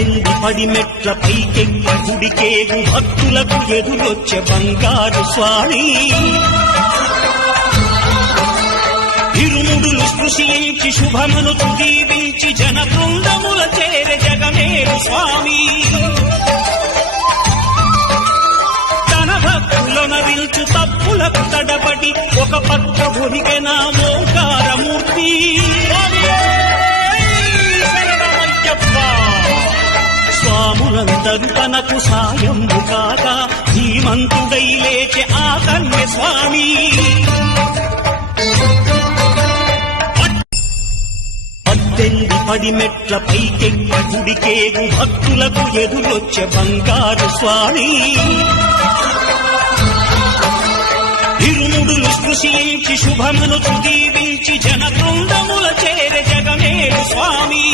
పద్దెనిమిది పడిమెట్ల పైకెక్కి గుడికేగు భక్తులకు ఎదురొచ్చే బంగారు స్వామి ఇరుముడులు స్పృశించి శుభమును దీవించి జన బృందముల చేరే జగమేరు స్వామి తన భక్తులను విల్చు తప్పులకు తడబడి ఒక పక్క ఒరిగెన ఓంకారమూర్తి స్వాములందరూ తనకు సాయము కాగా ధీమంతుడై లేచే ఆ కన్య స్వామి పద్దెనిమిది పడిమెట్ల పైకెక్కి గుడికేగు భక్తులకు ఎదురొచ్చే బంగారు స్వామి ఇరుముడులు స్పృశించి శుభమును దీవించి జన బృందముల చేరే జగమేరు స్వామి